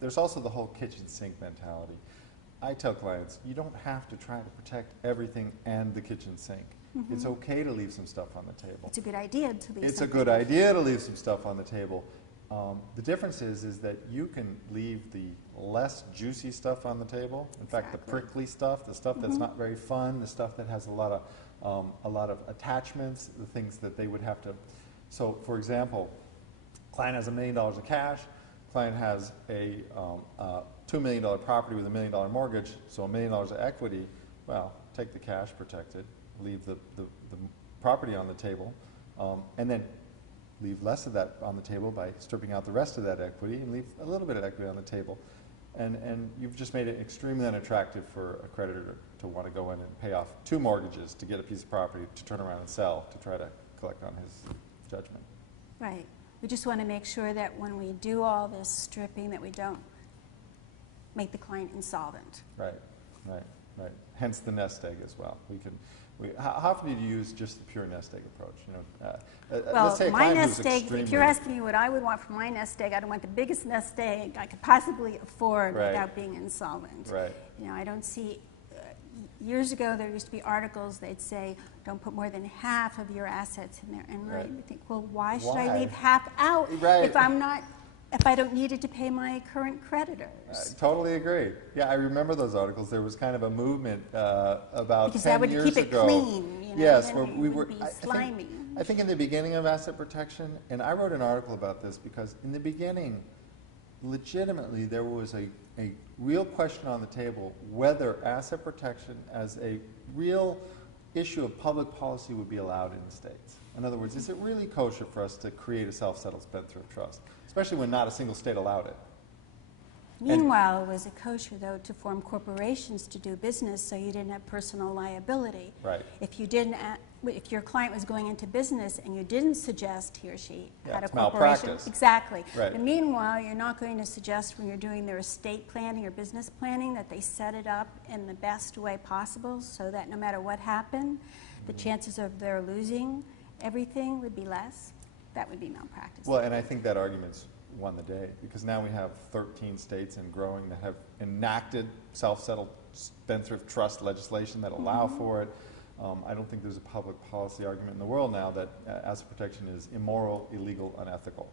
there's also the whole kitchen sink mentality. I tell clients, you don't have to try to protect everything and the kitchen sink. It's okay to leave some stuff on the table. It's a good idea to leave It's a good idea to leave some stuff on the table. The difference is that you can leave the less juicy stuff on the table. In fact, the prickly stuff, the stuff that's not very fun, the stuff that has a lot of attachments, the things that they would have to. So, for example, client has $1 million of cash. Client has a $2 million property with $1 million mortgage, so $1 million of equity. Well, take the cash, protect it, leave the property on the table, and then leave less of that on the table by stripping out the rest of that equity and leave a little bit of equity on the table. And you've just made it extremely unattractive for a creditor to want to go in and pay off 2 mortgages to get a piece of property to turn around and sell to try to collect on his judgment. Right. We just want to make sure that when we do all this stripping that we don't make the client insolvent. Right, right, right. Hence the nest egg as well. How often do you use just the pure nest egg approach? You know, well, let's say a my client nest who's egg, extremely, if you're asking me what I would want from my nest egg, I'd want the biggest nest egg I could possibly afford without being insolvent. Right. You know, I don't see, years ago there used to be articles, they'd say, don't put more than half of your assets in there. And I would think, well, why should I leave half out if I don't need it to pay my current creditors? I totally agree. Yeah, I remember those articles. There was kind of a movement about because 10 that would years keep it ago. clean, you know, Yes, where we were. be slimy. I think in the beginning of asset protection, and I wrote an article about this because in the beginning, legitimately, there was a real question on the table whether asset protection as a real issue of public policy would be allowed in the states. In other words, is it really kosher for us to create a self-settled spendthrift trust, especially when not a single state allowed it? Meanwhile, it was a kosher, though, to form corporations to do business so you didn't have personal liability. Right. If you didn't, if your client was going into business and you didn't suggest he or she had a it's corporation, malpractice. Exactly. Right. And meanwhile, you're not going to suggest when you're doing their estate planning or business planning that they set it up in the best way possible so that no matter what happened, the chances of their losing everything would be less. That would be malpractice. Well, and I think that argument's won the day because now we have 13 states and growing that have enacted self-settled spendthrift trust legislation that allow for it. I don't think there's a public policy argument in the world now that asset protection is immoral, illegal, unethical.